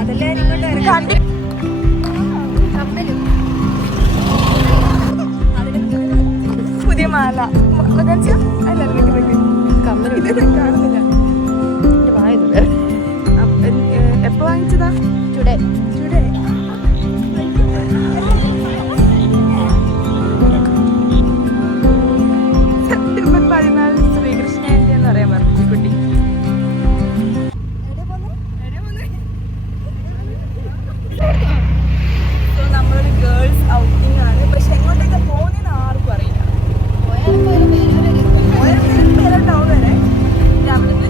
അതല്ലേ ഇങ്ങോട്ട് പുതിയ മാല അല്ല കമ്മൽ കാണുന്നില്ല. എപ്പോ വാങ്ങിച്ചതാ? ടുഡേ. സെപ്റ്റംബർ 14 ശ്രീകൃഷ്ണ ജയന്തി എന്ന് പറയാൻ പറഞ്ഞു കുട്ടി. നമ്മളൊരു ഗേൾസ് ഔട്ടിംഗ് ആണ്. പക്ഷെ എങ്ങോട്ടൊക്കെ പോകുന്നതെന്ന് ആർക്കും അറിയില്ല. പേരോട്ടാവും വരെ രാവിലെ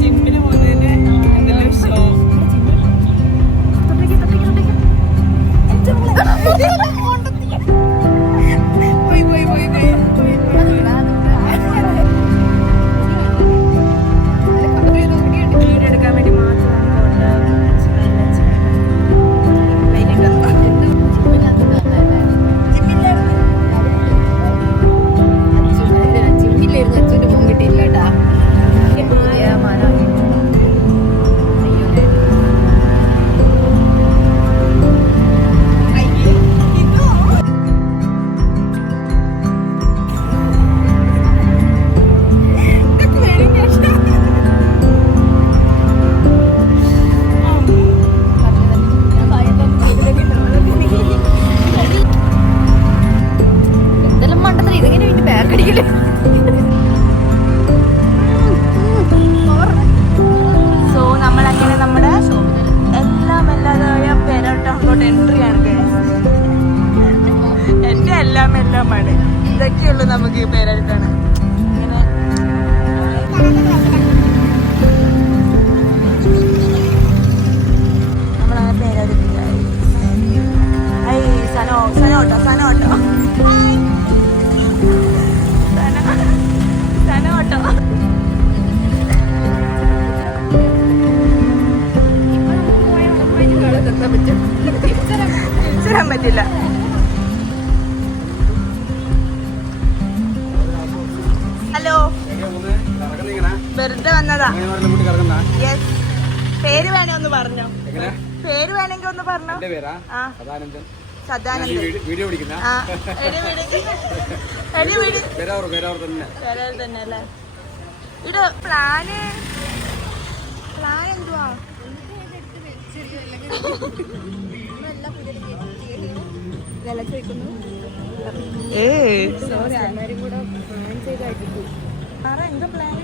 ജിമ്മിന് പോകുന്നതിന്റെ എന്തെല്ലാം ഷോ എടുക്കാൻ വേണ്ടി ഇതൊക്കെയുള്ളൂ നമുക്ക് പേരെടുത്താണ്. ഇങ്ങനെ നമ്മളങ്ങനെ പേരെടുത്തില്ല. സനോട്ടോ തിരിച്ചുതരാൻ പറ്റില്ല. ഹലോ, വെറുതെ വന്നതാ. യെസ്. പേര് വേണേ ഒന്ന് പറഞ്ഞോ? പേര് വേണമെങ്കിൽ ഒന്ന് പറഞ്ഞോ. സദാനന്ദൻ. തന്നെ അല്ലേ? ഇവിടെ പ്ലാന് എന്തുവാ? ചോദിക്കുന്നു. എന്താ പ്ലാൻ?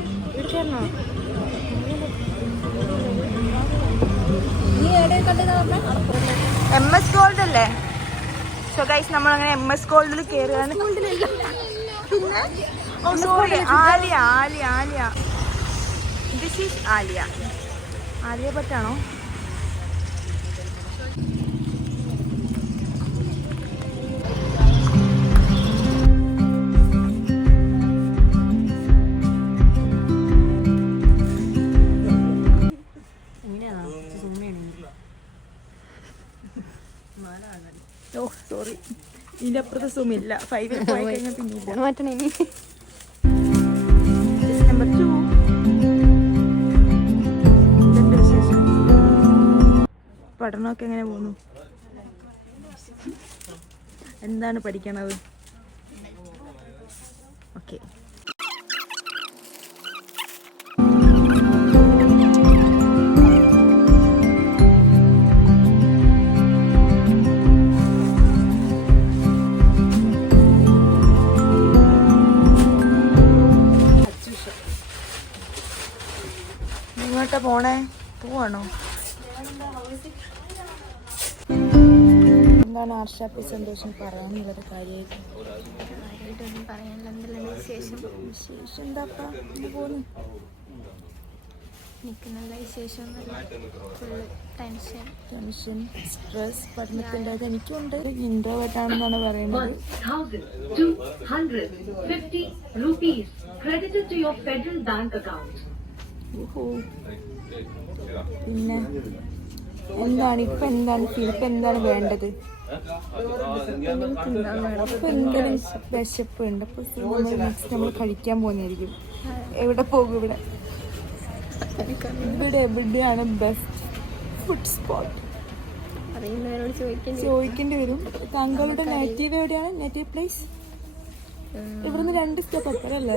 MS ഗോൾഡ് അല്ലേ? സോ ഗൈസ്, നമ്മളങ്ങനെ MS ഗോൾഡിൽ കയറുകയാണ്. പിന്നെ sorry, Alia. This is Alia ഭട്ടാണോ? ഓ സോറി, ഇതിന്റെ അപ്പുറത്തെ സൂമില്ല. 5 പോയി കഴിഞ്ഞാൽ പിന്നെ മാറ്റണേ. നമ്പർ 2. പഠനമൊക്കെ എങ്ങനെ പോകുന്നു? എന്താണ് പഠിക്കണത്? ഓക്കെ. എങ്ങോട്ടാ പോവാണോ? എന്താണ് ആർഷാപ്പി സന്തോഷം പറയാനുള്ളത്? കാര്യമായിട്ടൊന്നും പറയാനില്ല. വിശേഷം എന്താപ്പാ പോകുന്നു? എനിക്ക് നല്ല വിശേഷം. ഫുള്ള് ടെൻഷൻ, സ്ട്രെസ് പഠനത്തിൻ്റെ. എനിക്കുണ്ട്. ഇൻട്രോവേർട്ടാണെന്നാണ് പറയുന്നത്. പിന്നെ എന്താണ് ഇപ്പൊ എന്താണ് വേണ്ടത്? ഇപ്പൊ എന്തെങ്കിലും വിശപ്പുണ്ട്. അപ്പൊ നെക്സ്റ്റ് നമ്മൾ കഴിക്കാൻ പോകുന്നതായിരിക്കും. എവിടെ പോകും? ഇവിടെ എവിടെയാണ് ബെസ്റ്റ് ഫുഡ് സ്പോട്ട് ചോദിക്കേണ്ടി വരും. താങ്കളുടെ നേറ്റീവ് എവിടെയാണ്? Native place? ഇവിടുന്ന് 2 സ്റ്റെപ്പ് അപ്പറല്ലേ?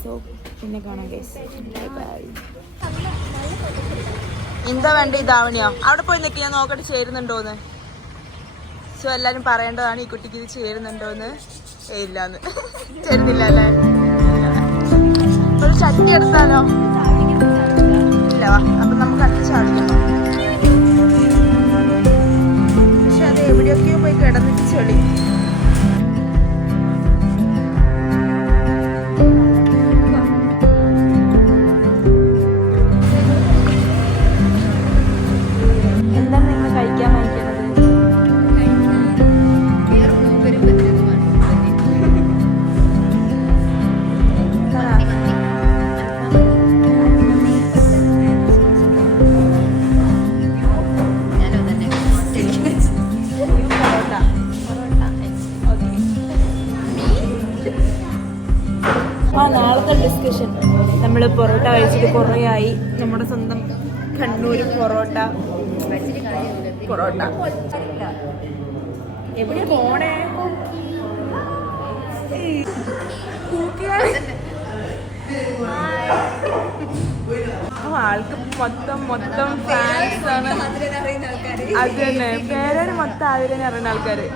സോ പിന്നെ കാണാം ഗൈസ്. എന്താ വേണ്ട? ഇതാവണിയോ? അവിടെ പോയി നിൽക്കുക, ഞാൻ നോക്കട്ടെ ചേരുന്നുണ്ടോന്ന്. സോ എല്ലാരും പറയേണ്ടതാണ് ഈ കുട്ടിക്ക് ഇത് ചേരുന്നുണ്ടോന്ന്. ഇല്ലാന്ന് ചേരുന്നില്ല അല്ലേ? ഒരു ചട്ടി എടുത്താലോ? ഇല്ല, അപ്പൊ നമുക്ക് അടുത്ത് ചാടിക്കണം. പക്ഷെ അത് എവിടെയൊക്കെയോ പോയി കിടന്നിട്ട് ചെളി. എന്താണ് നിങ്ങൾ കഴിക്കാൻ വാങ്ങിക്കുന്നത്? നാളത്തെ ഡിസ്കഷൻ. നമ്മൾ പൊറോട്ട കഴിച്ചിട്ട് കുറേ ആയി. നമ്മുടെ സ്വന്തം കണ്ണൂർ പൊറോട്ട. എവിടെ പോണേ? ആൾക്ക് മൊത്തം ഫാൻസ് ആണ്. അത് തന്നെ, പേരാണ് മൊത്തം ആതിരനെ അറിയുന്ന ആൾക്കാര്.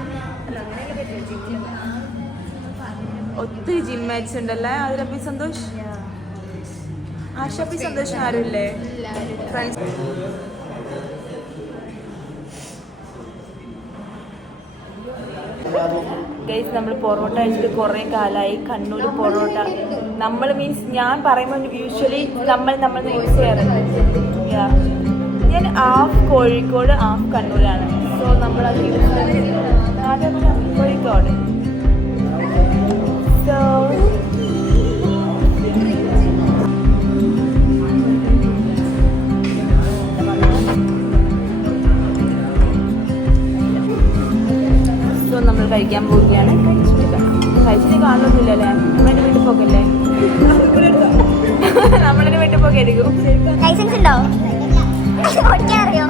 ഒത്തിരി ജിം മാറ്റ്സ് ഉണ്ടല്ലേ. അതിലപ്പി സന്തോഷ്, ആശാപ്പി സന്തോഷം ആരുമില്ലേ? ഫ്രണ്ട്സ്. ഗൈസ്, നമ്മൾ പൊറോട്ട കഴിച്ചിട്ട് കുറേ കാലമായി. കണ്ണൂർ പൊറോട്ട നമ്മൾ മീൻസ് ഞാൻ പറയുമ്പോൾ യൂഷ്വലി നമ്മൾ യൂസ് ചെയ്യാറുണ്ട്. ഞാൻ ഹാഫ് കോഴിക്കോട് ഹാഫ് കണ്ണൂരാണ്. സോ നമ്മളത് കോഴിക്കോട്. സോ നമ്മൾ കഴിക്കാൻ പോവുകയാണ്. കഴിച്ചിട്ട് കാണുന്നില്ലല്ലേ? നമ്മളെ വീട്ടിൽ പോകല്ലേ? നമ്മളെ വീട്ടിൽ പോകെ എടുക്കും. ലൈസൻസ് ഉണ്ടോ? ഓടിക്കാൻ അറിയോ?